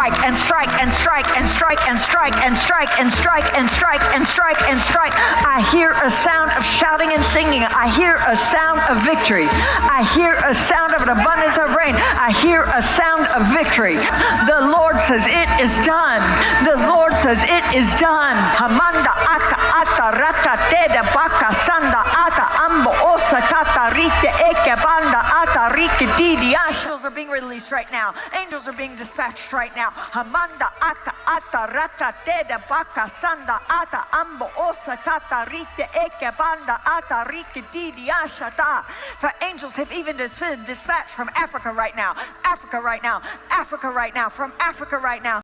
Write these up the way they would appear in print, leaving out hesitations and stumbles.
strike and strike and strike and strike and strike and strike and strike and strike and strike and strike. I hear a sound of shouting and singing. I hear a sound of victory. I hear a sound of an abundance of rain. I hear a sound of victory. The Lord says it is done. The Lord says it is done. Hamanda aka ata raka teda baka sanda ata ambo osa kata rite eke banda ata rike didi. Angels are being released right now. Angels are being dispatched right now. Hamanda aka ata raka teda baka sanda ata ambo osa kata rite eke banda ata rike didi ashata. For angels have even been dispatched from Africa right now. Africa right now. Africa right now. From Africa right now.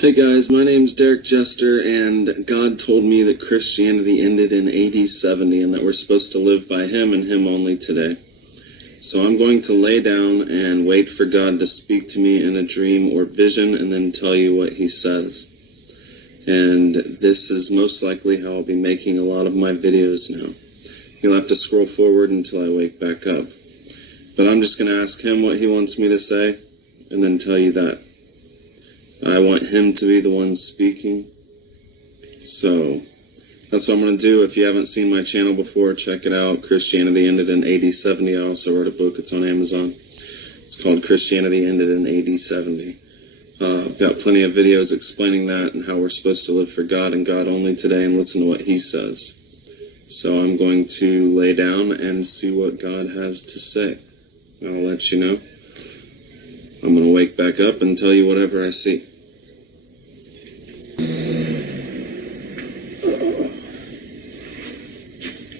Hey guys, my name's Derich Jester, and God told me that Christianity ended in AD 70 and that we're supposed to live by Him and Him only today. So I'm going to lay down and wait for God to speak to me in a dream or vision and then tell you what He says. And this is most likely how I'll be making a lot of my videos now. You'll have to scroll forward until I wake back up. But I'm just going to ask Him what He wants me to say and then tell you that. I want Him to be the one speaking. So that's what I'm going to do. If you haven't seen my channel before, check it out. Christianity Ended in AD 70. I also wrote a book. It's on Amazon. It's called Christianity Ended in AD 70. I've got plenty of videos explaining that and how we're supposed to live for God and God only today and listen to what He says. So I'm going to lay down and see what God has to say. I'll let you know. I'm going to wake back up and tell you whatever I see.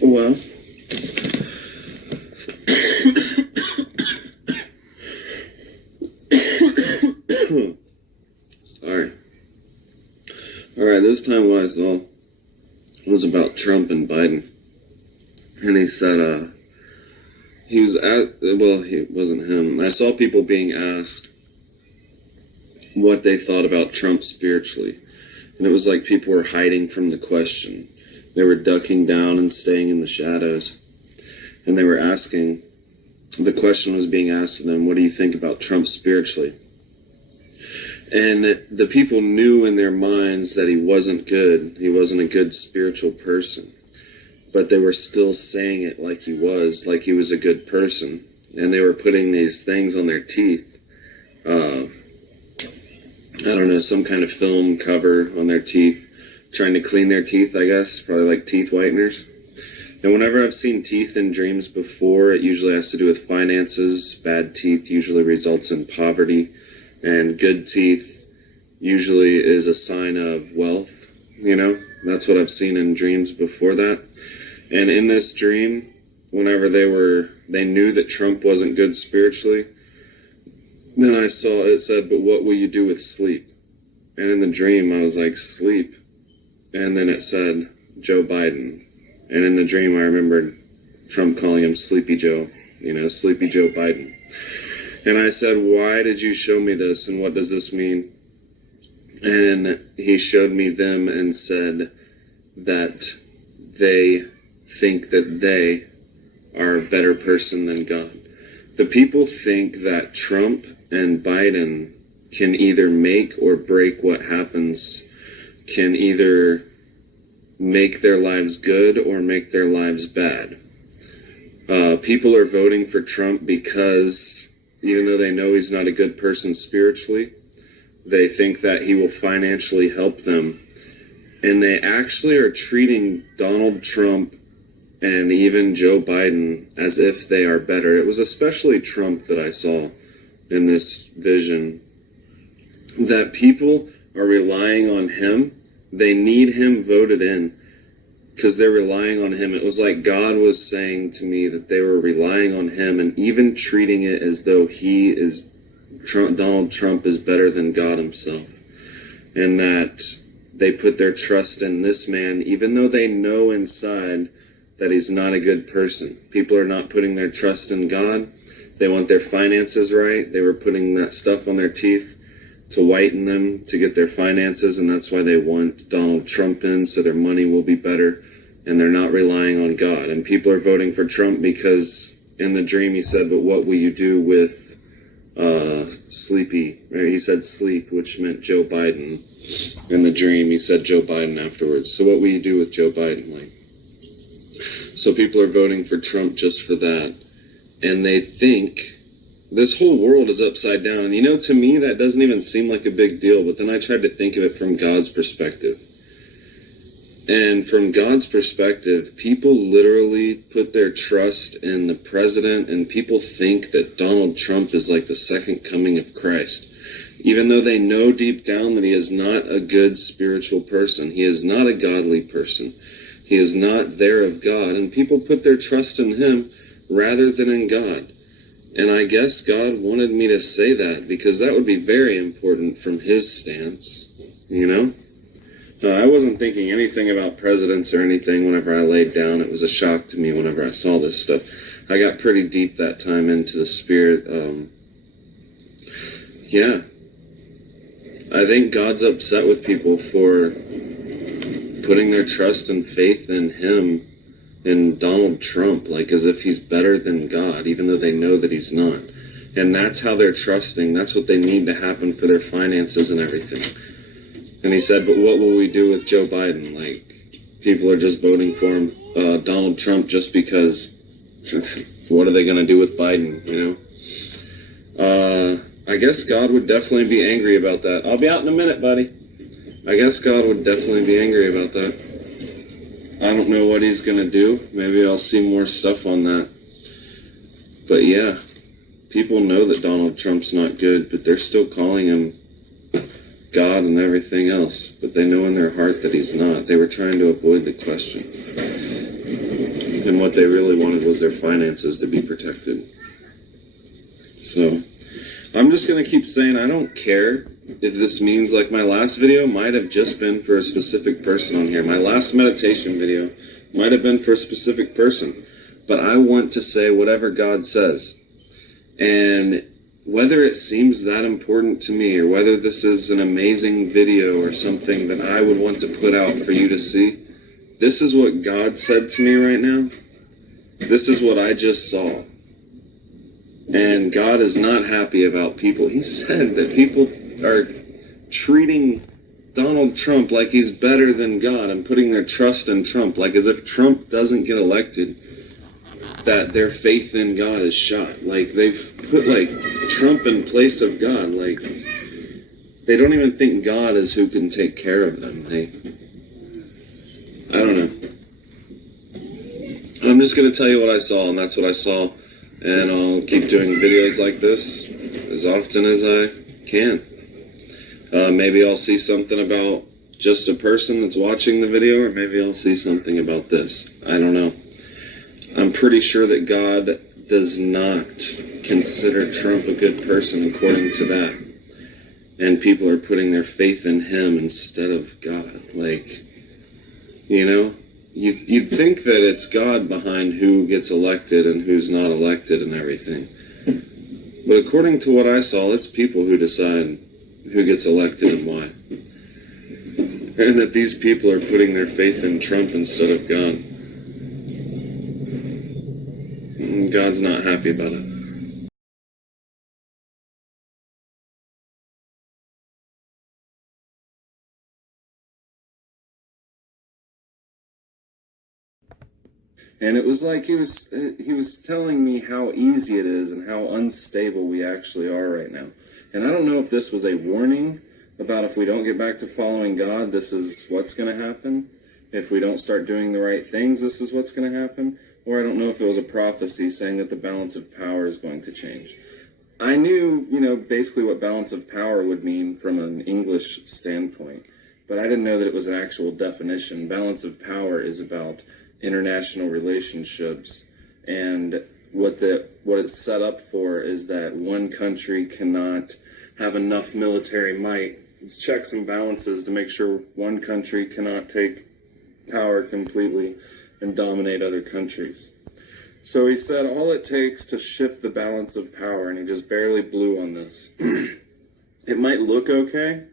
Well, sorry. Alright, this time what I saw was about Trump and Biden. And he said, he was asked, well, it wasn't him. I saw people being asked what they thought about Trump spiritually. And it was like people were hiding from the question. They were ducking down and staying in the shadows. And they were asking, the question was being asked to them, what do you think about Trump spiritually? And the people knew in their minds that he wasn't good. He wasn't a good spiritual person. But they were still saying it like he was a good person. And they were putting these things on their teeth. I don't know, some kind of film cover on their teeth. Trying to clean their teeth, I guess, probably like teeth whiteners. And whenever I've seen teeth in dreams before, it usually has to do with finances. Bad teeth usually results in poverty, and good teeth usually is a sign of wealth, you know? That's what I've seen in dreams before that. And in this dream, whenever they knew that Trump wasn't good spiritually, then I saw it said, but what will you do with sleep? And in the dream, I was like, sleep. And then it said, Joe Biden. And in the dream, I remembered Trump calling him Sleepy Joe, you know, Sleepy Joe Biden. And I said, why did you show me this, and what does this mean? And he showed me them and said that they think that they are a better person than God. The people think that Trump and Biden can either make or break what happens, can either make their lives good or make their lives bad. People are voting for Trump because even though they know he's not a good person spiritually, they think that he will financially help them. And they actually are treating Donald Trump and even Joe Biden as if they are better. It was especially Trump that I saw in this vision, that people are relying on him. They need him voted in because they're relying on him. It was like God was saying to me that they were relying on him and even treating it as though Donald Trump is better than God himself. And that they put their trust in this man, even though they know inside that he's not a good person. People are not putting their trust in God. They want their finances right. They were putting that stuff on their teeth to whiten them, to get their finances, and that's why they want Donald Trump in, so their money will be better, and they're not relying on God. And people are voting for Trump because in the dream he said, but what will you do with Sleepy? He said sleep, which meant Joe Biden. In the dream he said Joe Biden afterwards. So what will you do with Joe Biden? So people are voting for Trump just for that. And they think this whole world is upside down. And to me, that doesn't even seem like a big deal. But then I tried to think of it from God's perspective. And from God's perspective, people literally put their trust in the president, and people think that Donald Trump is like the second coming of Christ. Even though they know deep down that he is not a good spiritual person. He is not a godly person. He is not there of God. And people put their trust in him rather than in God. And I guess God wanted me to say that because that would be very important from his stance, I wasn't thinking anything about presidents or anything whenever I laid down. It was a shock to me whenever I saw this stuff. I got pretty deep that time into the spirit. I think God's upset with people for putting their trust and faith in him, in Donald Trump, like as if he's better than God, even though they know that he's not. And that's how they're trusting. That's what they need to happen for their finances and everything. And he said, but what will we do with Joe Biden? Like, people are just voting for him, Donald Trump, just because, what are they going to do with Biden, I guess God would definitely be angry about that. I'll be out in a minute, buddy. I guess God would definitely be angry about that. I don't know what he's going to do. Maybe I'll see more stuff on that. But yeah, people know that Donald Trump's not good, but they're still calling him God and everything else, but they know in their heart that he's not. They were trying to avoid the question. And what they really wanted was their finances to be protected. So, I'm just going to keep saying I don't care if this means, like my last video might have just been for a specific person on here. My last meditation video might have been for a specific person. But I want to say whatever God says. And whether it seems that important to me, or whether this is an amazing video or something that I would want to put out for you to see, this is what God said to me right now. This is what I just saw. And God is not happy about people. He said that people are treating Donald Trump like he's better than God and putting their trust in Trump, like as if Trump doesn't get elected, that their faith in God is shot. Like they've put like Trump in place of God. Like they don't even think God is who can take care of them. I don't know. I'm just going to tell you what I saw, and that's what I saw. And I'll keep doing videos like this as often as I can. Maybe I'll see something about just a person that's watching the video, or maybe I'll see something about this. I don't know. I'm pretty sure that God does not consider Trump a good person according to that. And people are putting their faith in him instead of God. Like, you'd think that it's God behind who gets elected and who's not elected and everything. But according to what I saw, it's people who decide who gets elected and why. And that these people are putting their faith in Trump instead of God. And God's not happy about it. And it was like he was telling me how easy it is and how unstable we actually are right now. And I don't know if this was a warning about if we don't get back to following God, this is what's going to happen. If we don't start doing the right things, this is what's going to happen. Or I don't know if it was a prophecy saying that the balance of power is going to change. I knew, basically what balance of power would mean from an English standpoint. But I didn't know that it was an actual definition. Balance of power is about international relationships, and what it's set up for is that one country cannot have enough military might. It's checks and balances to make sure one country cannot take power completely and dominate other countries. So he said all it takes to shift the balance of power, and he just barely blew on this. It might look okay.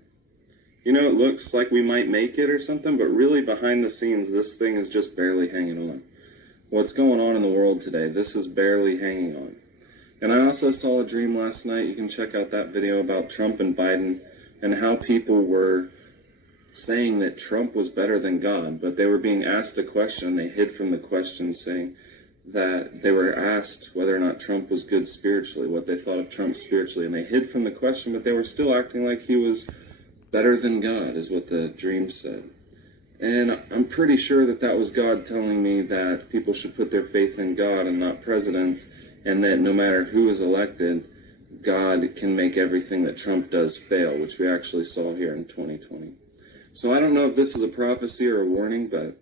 You know, it looks like we might make it or something, but really behind the scenes, this thing is just barely hanging on. What's going on in the world today, this is barely hanging on. And I also saw a dream last night. You can check out that video about Trump and Biden and how people were saying that Trump was better than God, but they were being asked a question. They hid from the question, saying that they were asked whether or not Trump was good spiritually, what they thought of Trump spiritually, and they hid from the question, but they were still acting like he was better than God, is what the dream said. And I'm pretty sure that that was God telling me that people should put their faith in God and not presidents, and that no matter who is elected, God can make everything that Trump does fail, which we actually saw here in 2020. So I don't know if this is a prophecy or a warning, but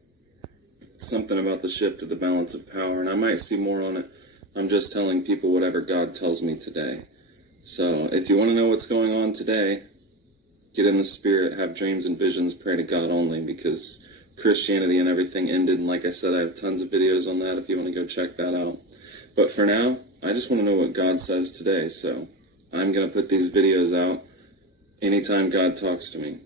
something about the shift of the balance of power, and I might see more on it. I'm just telling people whatever God tells me today. So if you want to know what's going on today, get in the spirit, have dreams and visions, pray to God only, because Christianity and everything ended, and like I said, I have tons of videos on that if you want to go check that out. But for now, I just want to know what God says today, so I'm going to put these videos out anytime God talks to me.